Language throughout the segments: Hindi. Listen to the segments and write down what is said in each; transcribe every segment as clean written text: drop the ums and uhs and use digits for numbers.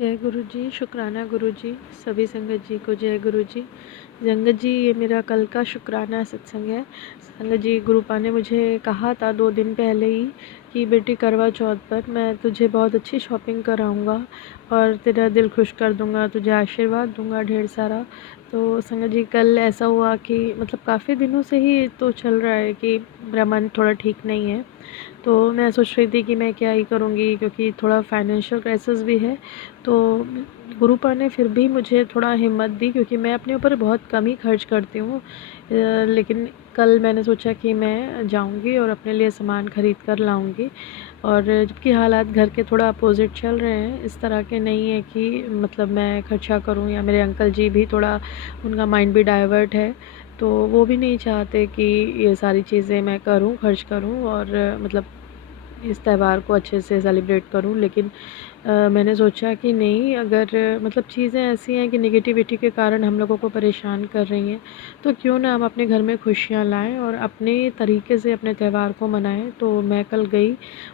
जय गुरु जी, शुक्राना गुरु जी, सभी संगत जी को जय गुरु जी। संगत जी, ये मेरा कल का शुक्राना सत्संग है। संगत जी, गुरुपा ने मुझे कहा था 2 दिन पहले ही कि बेटी करवा चौथ पर मैं तुझे बहुत अच्छी शॉपिंग कराऊंगा और तेरा दिल खुश कर दूंगा, तुझे आशीर्वाद दूंगा ढेर सारा। तो संगत जी, कल ऐसा हुआ कि मतलब काफ़ी दिनों से ही तो चल रहा है कि मेरा मन थोड़ा ठीक नहीं है। तो मैं सोच रही थी कि मैं क्या ही करूँगी, क्योंकि थोड़ा फाइनेंशियल क्राइसिस भी है। तो गुरुपा ने फिर भी मुझे थोड़ा हिम्मत दी, क्योंकि मैं अपने ऊपर बहुत कम ही खर्च करती हूँ। लेकिन कल मैंने सोचा कि मैं जाऊँगी और अपने लिए सामान ख़रीद कर लाऊँगी। और जबकि हालात घर के थोड़ा अपोज़िट चल रहे हैं, इस तरह के नहीं है कि मतलब मैं खर्चा करूँ, या मेरे अंकल जी भी थोड़ा उनका माइंड भी डाइवर्ट है। तो वो भी नहीं चाहते कि ये सारी चीज़ें मैं करूँ, खर्च करूँ और मतलब इस त्यौहार को अच्छे से सेलिब्रेट करूँ। लेकिन मैंने सोचा कि नहीं, अगर मतलब चीज़ें ऐसी हैं कि नेगेटिविटी के कारण हम लोगों को परेशान कर रही हैं, तो क्यों ना हम अपने घर में खुशियाँ लाएँ और अपने तरीके से अपने त्यौहार को मनाएँ। तो मैं कल गई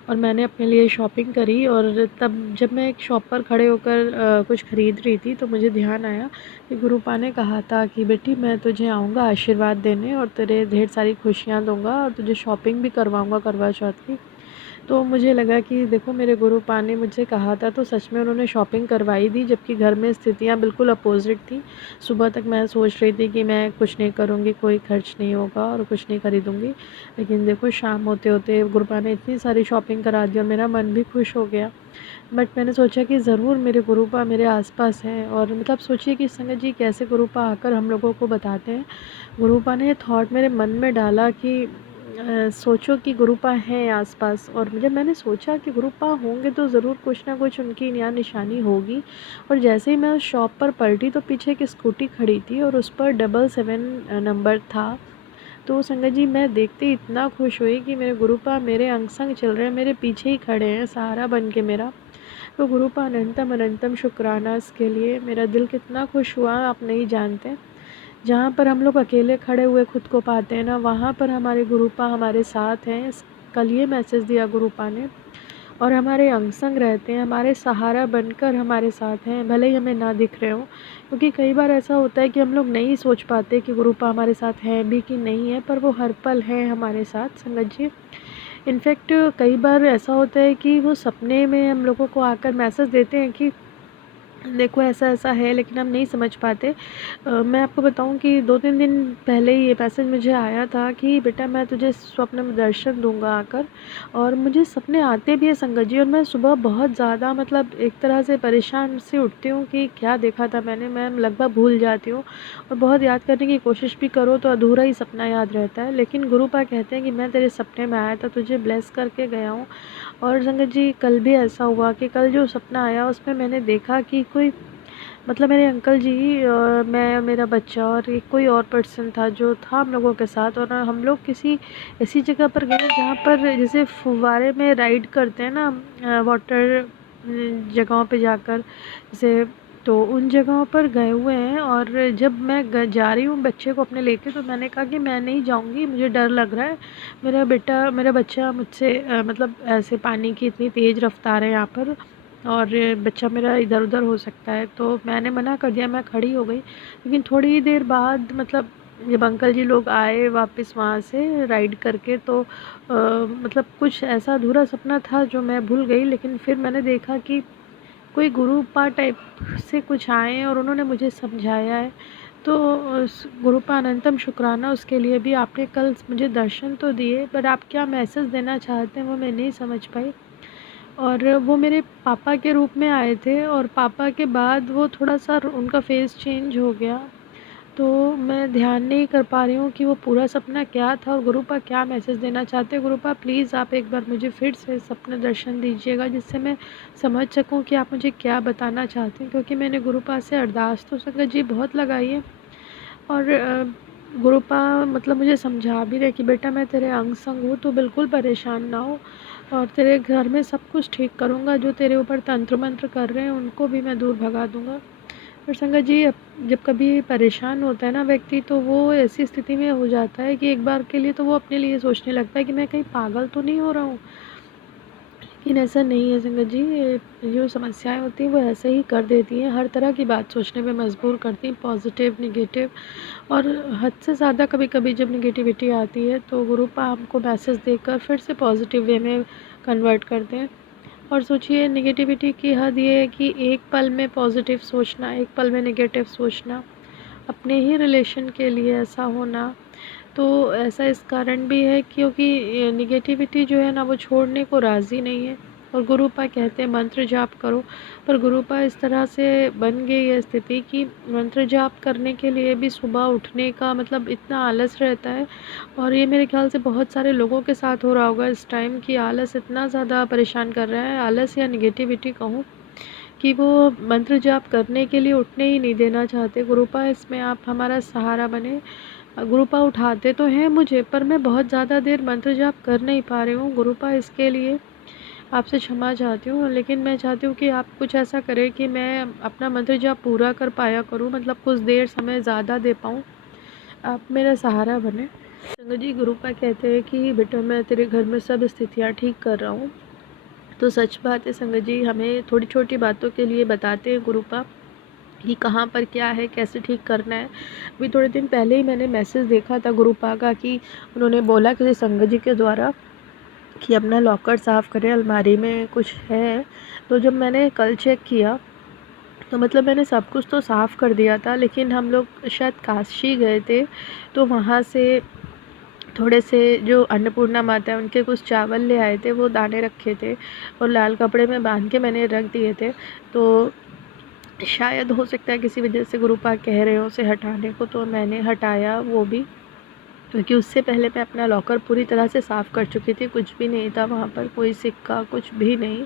और मैंने अपने लिए शॉपिंग करी, और तब जब मैं एक शॉप पर खड़े होकर कुछ खरीद रही थी, तो मुझे ध्यान आया कि गुरुपा ने कहा था कि बेटी, मैं तुझे आऊँगा आशीर्वाद देने और तेरे ढेर सारी खुशियाँ दूँगा और तुझे शॉपिंग भी करवाऊँगा करवा चौथ की। तो मुझे लगा कि देखो, मेरे गुरुपा ने मुझसे कहा था तो सच में उन्होंने शॉपिंग करवाई दी, जबकि घर में स्थितियाँ बिल्कुल अपोज़िट थी। सुबह तक मैं सोच रही थी कि मैं कुछ नहीं करूँगी, कोई खर्च नहीं होगा और कुछ नहीं खरीदूँगी। लेकिन देखो, शाम होते-होते गुरुपा ने इतनी सारी शॉपिंग करा दी और मेरा मन भी खुश हो गया। बट मैंने सोचा कि ज़रूर मेरे गुरुपा मेरे आस-पास हैं, और मतलब सोचिए कि संगत जी, कैसे गुरुपा आकर हम लोगों को बताते हैं। गुरुपा ने ये थॉट मेरे मन में डाला कि सोचो कि गुरुपा हैं आस-पास, और जब मैंने सोचा कि गुरुपा होंगे तो ज़रूर कुछ ना कुछ उनकी यहाँ निशानी होगी। और जैसे ही मैं उस शॉप पर पलटी, तो पीछे एक स्कूटी खड़ी थी और उस पर 777 नंबर था। तो संगत जी, मैं देखते ही इतना खुश हुई कि मेरे गुरुपा मेरे अंग-संग चल रहे हैं, मेरे पीछे ही खड़े हैं सहारा बन के मेरा। तो गुरुपा अनंतम अनंतम शुक्राना इसके लिए। मेरा दिल कितना खुश हुआ आप नहीं जानते। जहाँ पर हम लोग अकेले खड़े हुए खुद को पाते हैं ना, वहाँ पर हमारे गुरुपा हमारे साथ हैं। कल ये मैसेज दिया गुरुपा ने, और हमारे अंग संग रहते हैं, हमारे सहारा बनकर हमारे साथ हैं, भले ही हमें ना दिख रहे हों। क्योंकि कई बार ऐसा होता है कि हम लोग नहीं सोच पाते कि गुरुपा हमारे साथ हैं भी कि नहीं है, पर वो हर पल हैं हमारे साथ संगत जी। इनफैक्ट कई बार ऐसा होता है कि वो सपने में हम लोगों को आकर मैसेज देते हैं कि देखो ऐसा-ऐसा है, लेकिन हम नहीं समझ पाते। मैं आपको बताऊँ कि 2-3 दिन पहले ही ये मैसेज मुझे आया था कि बेटा, मैं तुझे स्वप्न में दर्शन दूँगा आकर। और मुझे सपने आते भी हैं संगत जी, और मैं सुबह बहुत ज़्यादा मतलब एक तरह से परेशान सी उठती हूँ कि क्या देखा था मैंने, मैं लगभग भूल जाती हूँ। और बहुत याद करने की कोशिश भी करो तो अधूरा ही सपना याद रहता है। लेकिन गुरुपा कहते हैं कि मैं तेरे सपने में आया था, तुझे ब्लेस करके गया हूँ। और संगत जी, कल भी ऐसा हुआ कि कल जो सपना आया उसमें मैंने देखा कि कोई मतलब मेरे अंकल जी, मैं, मेरा बच्चा और एक कोई और पर्सन था जो था हम लोगों के साथ, और हम लोग किसी ऐसी जगह पर गए जहाँ पर जैसे फुव्वारे में राइड करते हैं ना, वाटर जगहों पे जाकर, जैसे, तो उन जगहों पर गए हुए हैं। और जब मैं जा रही हूँ बच्चे को अपने लेके, तो मैंने कहा कि मैं नहीं जाऊँगी, मुझे डर लग रहा है। मेरा बच्चा मुझसे मतलब ऐसे पानी की इतनी तेज़ रफ्तार है यहाँ पर, और बच्चा मेरा इधर-उधर हो सकता है। तो मैंने मना कर दिया, मैं खड़ी हो गई। लेकिन थोड़ी ही देर बाद मतलब जब अंकल जी लोग आए वापस वहाँ से राइड करके, तो मतलब कुछ ऐसा अधूरा सपना था जो मैं भूल गई। लेकिन फिर मैंने देखा कि कोई गुरुपा टाइप से कुछ आए हैं और उन्होंने मुझे समझाया है। तो उस गुरुपा अनंतम शुक्राना उसके लिए भी। आपने कल मुझे दर्शन तो दिए, पर आप क्या मैसेज देना चाहते हैं वो मैं नहीं समझ पाई। और वो मेरे पापा के रूप में आए थे, और पापा के बाद वो थोड़ा-सा उनका फ़ेस चेंज हो गया। तो मैं ध्यान नहीं कर पा रही हूँ कि वो पूरा सपना क्या था और गुरुपा क्या मैसेज देना चाहते हैं। गुरुपा, प्लीज़ आप एक बार मुझे फिर से सपना दर्शन दीजिएगा, जिससे मैं समझ सकूँ कि आप मुझे क्या बताना चाहते हैं। क्योंकि मैंने गुरुपा से अरदास तो संगत जी बहुत लगाई है, और गुरुपा मतलब मुझे समझा भी रहे कि बेटा, मैं तेरे अंग-संग हूँ, तो बिल्कुल परेशान ना हो, और तेरे घर में सब कुछ ठीक करूँगा। जो तेरे ऊपर तंत्र-मंत्र कर रहे हैं उनको भी मैं दूर भगा दूँगा। और संगत जी, जब कभी परेशान होता है ना व्यक्ति, तो वो ऐसी स्थिति में हो जाता है कि एक बार के लिए तो वो अपने लिए सोचने लगता है कि मैं कहीं पागल तो नहीं हो रहा हूँ। लेकिन ऐसा नहीं है संगत जी, ये जो समस्याएं होती हैं वो ऐसे ही कर देती हैं, हर तरह की बात सोचने पे मजबूर करती हैं, पॉजिटिव निगेटिव। और हद से ज़्यादा कभी कभी जब निगेटिविटी आती है तो गुरु पा हमको मैसेज देकर फिर से पॉजिटिव वे में कन्वर्ट करते हैं। और सोचिए, निगेटिविटी की हद ये है कि एक पल में पॉजिटिव सोचना, एक पल में निगेटिव सोचना, अपने ही रिलेशन के लिए ऐसा होना। तो ऐसा इस कारण भी है क्योंकि निगेटिविटी जो है ना वो छोड़ने को राज़ी नहीं है। और गुरुपा कहते हैं मंत्र जाप करो, पर गुरुपा इस तरह से बन गई है स्थिति कि मंत्र जाप करने के लिए भी सुबह उठने का मतलब इतना आलस रहता है। और ये मेरे ख्याल से बहुत सारे लोगों के साथ हो रहा होगा इस टाइम कि आलस इतना ज़्यादा परेशान कर रहा है, आलस या निगेटिविटी कहूँ, कि वो मंत्र जाप करने के लिए उठने ही नहीं देना चाहते। गुरुपा इसमें आप हमारा सहारा बने। गुरुपा उठाते तो हैं मुझे, पर मैं बहुत ज़्यादा देर मंत्र जाप कर नहीं पा रही हूँ। गुरुपा इसके लिए आपसे क्षमा चाहती हूँ, लेकिन मैं चाहती हूँ कि आप कुछ ऐसा करें कि मैं अपना मंत्र जाप पूरा कर पाया करूँ, मतलब कुछ देर समय ज़्यादा दे पाऊँ। आप मेरा सहारा बने। संगत जी, गुरुपा कहते हैं कि बेटा मैं तेरे घर में सब स्थितियाँ ठीक कर रहा हूँ। तो सच बात है संगत जी, हमें थोड़ी छोटी बातों के लिए बताते हैं गुरुपा कि कहाँ पर क्या है, कैसे ठीक करना है। अभी थोड़े दिन पहले ही मैंने मैसेज देखा था गुरुपा का कि उन्होंने बोला किसी संगत जी के द्वारा कि अपना लॉकर साफ़ करें, अलमारी में कुछ है। तो जब मैंने कल चेक किया तो मतलब मैंने सब कुछ तो साफ़ कर दिया था, लेकिन हम लोग शायद काशी गए थे, तो वहाँ से थोड़े से जो अन्नपूर्णा माता है उनके कुछ चावल ले आए थे, वो दाने रखे थे और लाल कपड़े में बांध के मैंने रख दिए थे। तो शायद हो सकता है किसी वजह से गुरुपा कह रहे हो उसे हटाने को, तो मैंने हटाया वो भी, क्योंकि उससे पहले मैं अपना लॉकर पूरी तरह से साफ़ कर चुकी थी। कुछ भी नहीं था वहाँ पर, कोई सिक्का कुछ भी नहीं।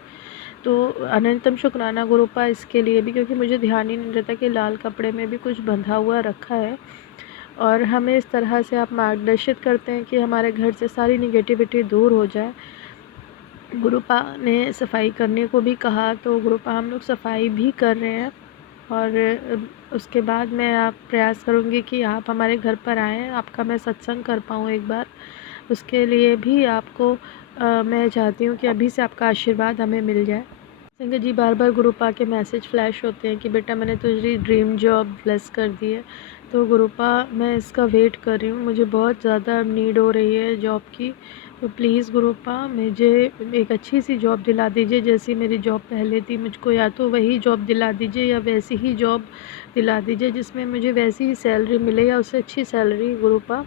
तो अनंतम शुक्राना गुरुपा इसके लिए भी, क्योंकि मुझे ध्यान ही नहीं रहता कि लाल कपड़े में भी कुछ बंधा हुआ रखा है। और हमें इस तरह से आप मार्गदर्शित करते हैं कि हमारे घर से सारी निगेटिविटी दूर हो जाए। गुरुपा ने सफाई करने को भी कहा, तो गुरुपा हम लोग सफाई भी कर रहे हैं। और उसके बाद मैं आप प्रयास करूँगी कि आप हमारे घर पर आएँ, आपका मैं सत्संग कर पाऊँ एक बार। उसके लिए भी आपको मैं चाहती हूँ कि अभी से आपका आशीर्वाद हमें मिल जाए। संगत जी, बार बार गुरुपा के मैसेज फ्लैश होते हैं कि बेटा मैंने तुझे ड्रीम जॉब ब्लेस कर दी है। तो गुरुपा मैं इसका वेट कर रही हूँ, मुझे बहुत ज़्यादा नीड हो रही है जॉब की। तो प्लीज़ गुरुपा मुझे एक अच्छी सी जॉब दिला दीजिए, जैसी मेरी जॉब पहले थी। मुझको या तो वही जॉब दिला दीजिए या वैसी ही जॉब दिला दीजिए जिसमें मुझे वैसी ही सैलरी मिले या उससे अच्छी सैलरी। गुरुपा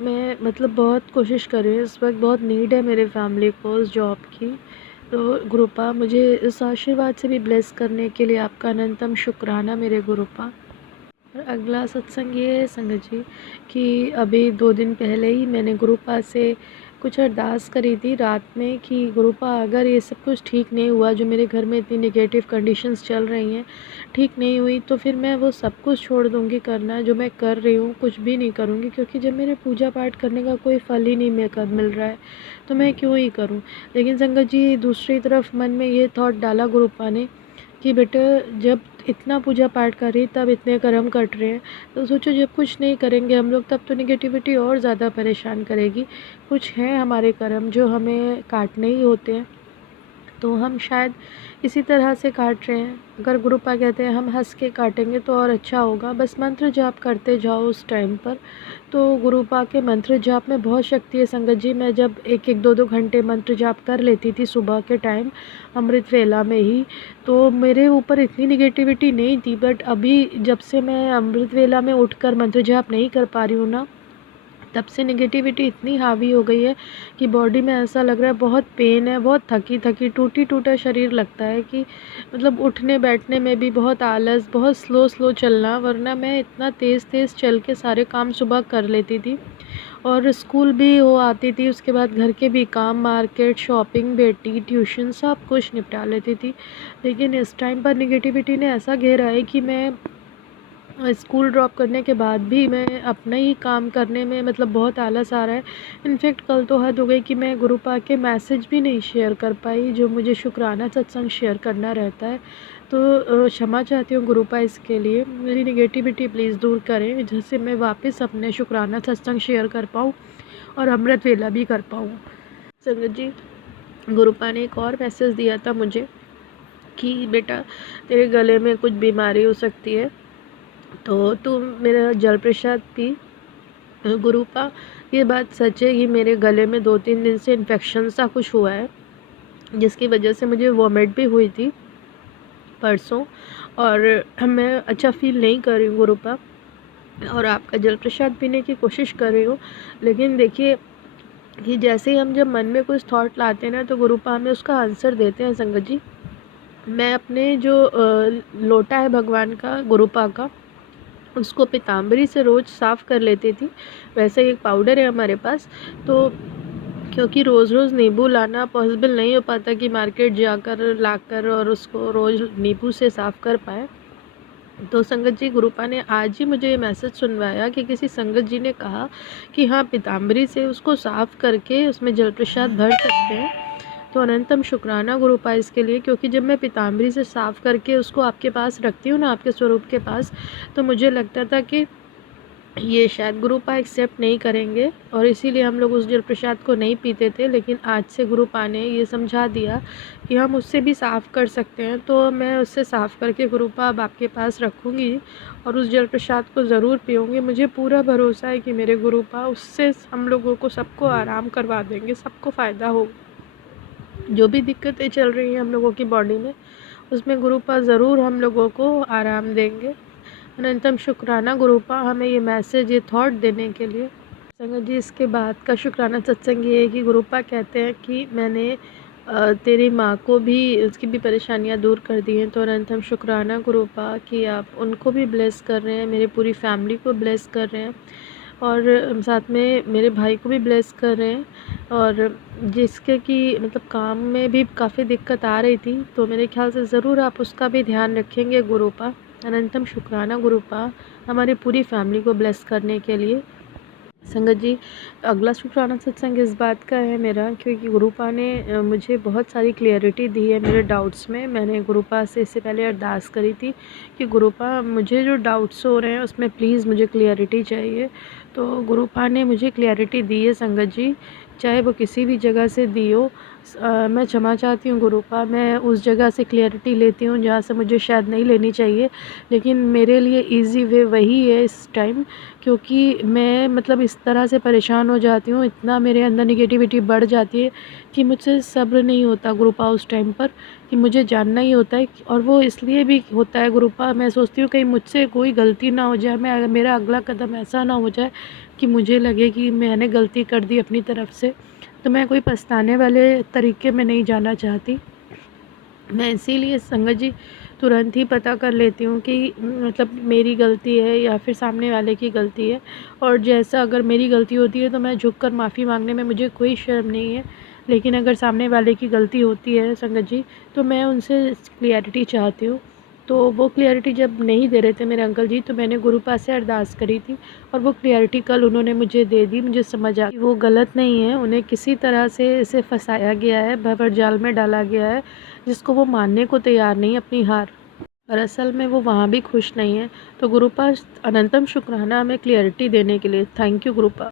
मैं मतलब बहुत कोशिश कर रही हूँ, इस वक्त बहुत नीड है मेरे फैमिली को उस जॉब की। तो गुरुपा मुझे इस आशीर्वाद से भी ब्लेस करने के लिए आपका अनंतम शुक्राना मेरे गुरुपा। और अगला सत्संग ये है संगत जी कि अभी 2 दिन पहले ही मैंने गुरुपा से कुछ अरदास करी थी रात में कि गुरुपा अगर ये सब कुछ ठीक नहीं हुआ, जो मेरे घर में इतनी नेगेटिव कंडीशंस चल रही हैं ठीक नहीं हुई, तो फिर मैं वो सब कुछ छोड़ दूँगी करना जो मैं कर रही हूँ, कुछ भी नहीं करूँगी। क्योंकि जब मेरे पूजा पाठ करने का कोई फल ही नहीं मिल रहा है तो मैं क्यों ही करूँ। लेकिन संगत जी, दूसरी तरफ मन में ये थॉट डाला गुरुपा ने कि बेटा जब इतना पूजा पाठ कर रही तब इतने कर्म कट रहे हैं, तो सोचो जब कुछ नहीं करेंगे हम लोग तब तो निगेटिविटी और ज़्यादा परेशान करेगी। कुछ हैं हमारे कर्म जो हमें काटने ही होते हैं, तो हम शायद इसी तरह से काट रहे हैं। अगर गुरुपा कहते हैं हम हंस के काटेंगे तो और अच्छा होगा, बस मंत्र जाप करते जाओ उस टाइम पर। तो गुरुपा के मंत्र जाप में बहुत शक्ति है संगत जी। मैं जब 1-1 2-2 घंटे मंत्र जाप कर लेती थी सुबह के टाइम अमृत वेला में ही, तो मेरे ऊपर इतनी निगेटिविटी नहीं थी। बट अभी जब से मैं अमृत वेला में उठकर मंत्र जाप नहीं कर पा रही हूँ ना, तब से निगेटिविटी इतनी हावी हो गई है कि बॉडी में ऐसा लग रहा है बहुत पेन है, बहुत थकी थकी टूटी टूटा शरीर लगता है कि मतलब उठने बैठने में भी बहुत आलस, बहुत स्लो स्लो चलना। वरना मैं इतना तेज़ तेज़ चल के सारे काम सुबह कर लेती थी और स्कूल भी हो आती थी, उसके बाद घर के भी काम, मार्केट, शॉपिंग, बेटी, ट्यूशन सब कुछ निपटा लेती थी। लेकिन इस टाइम पर निगेटिविटी ने ऐसा घेरा है कि मैं स्कूल ड्रॉप करने के बाद भी मैं अपना ही काम करने में मतलब बहुत आलस आ रहा है। इनफैक्ट कल तो हद हो गई कि मैं गुरुपा के मैसेज भी नहीं शेयर कर पाई जो मुझे शुक्राना सत्संग शेयर करना रहता है। तो क्षमा चाहती हूँ गुरुपा इसके लिए, मेरी निगेटिविटी प्लीज़ दूर करें जिससे मैं वापस अपने शुक्राना सत्संग शेयर कर पाऊँ और अमृत वेला भी कर पाऊँ। संगत जी, गुरुपा ने एक और मैसेज दिया था मुझे कि बेटा तेरे गले में कुछ बीमारी हो सकती है, तो तू मेरा जल प्रसाद पी। गुरुपा ये बात सच है कि मेरे गले में 2-3 दिन से इन्फेक्शन सा कुछ हुआ है, जिसकी वजह से मुझे वॉमिट भी हुई थी परसों, और मैं अच्छा फ़ील नहीं कर रही हूँ गुरुपा, और आपका जल प्रसाद पीने की कोशिश कर रही हूँ। लेकिन देखिए कि जैसे ही हम जब मन में कुछ थॉट लाते हैं ना, तो गुरुपा हमें उसका आंसर देते हैं संगत जी। मैं अपने जो लोटा है भगवान का, गुरुपा का, उसको पीताम्बरी से रोज़ साफ़ कर लेती थी। वैसे एक पाउडर है हमारे पास, तो क्योंकि रोज़ रोज़ नींबू लाना पॉसिबल नहीं हो पाता कि मार्केट जाकर लाकर और उसको रोज़ नींबू से साफ़ कर पाएँ। तो संगत जी, गुरुपा ने आज ही मुझे ये मैसेज सुनवाया कि किसी संगत जी ने कहा कि हाँ, पीताम्बरी से उसको साफ़ करके उसमें जल प्रसाद भर सकते हैं। तो अनंतम शुक्राना गुरुपा इसके लिए, क्योंकि जब मैं पीताम्बरी से साफ़ करके उसको आपके पास रखती हूँ ना, आपके स्वरूप के पास, तो मुझे लगता था कि ये शायद गुरुपा एक्सेप्ट नहीं करेंगे, और इसीलिए हम लोग उस जल प्रसाद को नहीं पीते थे। लेकिन आज से गुरुपा ने ये समझा दिया कि हम उससे भी साफ़ कर सकते हैं, तो मैं उससे साफ़ करके गुरुपा अब आपके पास रखूँगी और उस जल प्रसाद को ज़रूर पीऊँगी। मुझे पूरा भरोसा है कि मेरे गुरुपा उससे हम लोगों को सबको आराम करवा देंगे, सबको फ़ायदा होगा। जो भी दिक्कतें चल रही हैं हम लोगों की बॉडी में, उसमें गुरुपा ज़रूर हम लोगों को आराम देंगे। अनंतम शुक्राना गुरुपा हमें ये मैसेज, ये थॉट देने के लिए। संगत जी, इसके बाद का शुक्राना सत्संग ये है कि गुरुपा कहते हैं कि मैंने तेरी माँ को भी, उसकी भी परेशानियाँ दूर कर दी हैं। तो अनंतम शुक्राना गुरुपा कि आप उनको भी ब्लेस कर रहे हैं, मेरी पूरी फैमिली को ब्लेस कर रहे हैं, और साथ में मेरे भाई को भी ब्लेस कर रहे हैं, और जिसके कि मतलब काम में भी काफ़ी दिक्कत आ रही थी, तो मेरे ख्याल से ज़रूर आप उसका भी ध्यान रखेंगे गुरुपा। अनंतम शुक्राना गुरुपा हमारी पूरी फैमिली को ब्लेस करने के लिए। संगत जी, अगला शुक्राना सत्संग इस बात का है मेरा, क्योंकि गुरुपा ने मुझे बहुत सारी क्लियरिटी दी है मेरे डाउट्स में। मैंने गुरुपा से इससे पहले अरदास करी थी कि गुरुपा मुझे जो डाउट्स हो रहे हैं उसमें प्लीज़ मुझे क्लियरिटी चाहिए। तो गुरुपा ने मुझे क्लियरिटी दी है संगत जी, चाहे वो किसी भी जगह से दी हो। मैं क्षमा चाहती हूँ गुरुपा, मैं उस जगह से क्लियरिटी लेती हूँ जहाँ से मुझे शायद नहीं लेनी चाहिए, लेकिन मेरे लिए ईज़ी वे वही है इस टाइम, क्योंकि मैं मतलब इस तरह से परेशान हो जाती हूँ, इतना मेरे अंदर नेगेटिविटी बढ़ जाती है कि मुझसे सब्र नहीं होता गुरुपा उस टाइम पर, कि मुझे जानना ही होता है। और वो इसलिए भी होता है गुरुपा, मैं सोचती हूँ कहीं मुझसे कोई गलती ना हो जाए, मेरा अगला कदम ऐसा ना हो जाए कि मुझे लगे कि मैंने गलती कर दी अपनी तरफ से। तो मैं कोई पछताने वाले तरीके में नहीं जाना चाहती। मैं इसीलिए संगत जी तुरंत ही पता कर लेती हूँ कि मतलब मेरी गलती है या फिर सामने वाले की गलती है, और जैसा अगर मेरी गलती होती है तो मैं झुककर माफ़ी मांगने में मुझे कोई शर्म नहीं है। लेकिन अगर सामने वाले की गलती होती है संगत जी, तो मैं उनसे क्लियरिटी चाहती हूँ। तो वो क्लियरिटी जब नहीं दे रहे थे मेरे अंकल जी, तो मैंने गुरु पास से अरदास करी थी, और वो क्लियरिटी कल उन्होंने मुझे दे दी। मुझे समझ आ वो गलत नहीं है, उन्हें किसी तरह से इसे फंसाया गया है, भंवर जाल में डाला गया है, जिसको वो मानने को तैयार नहीं अपनी हार, और असल में वो वहाँ भी खुश नहीं है। तो गुरुपा अनंतम शुक्राना हमें क्लियरिटी देने के लिए। Thank you गुरुपा।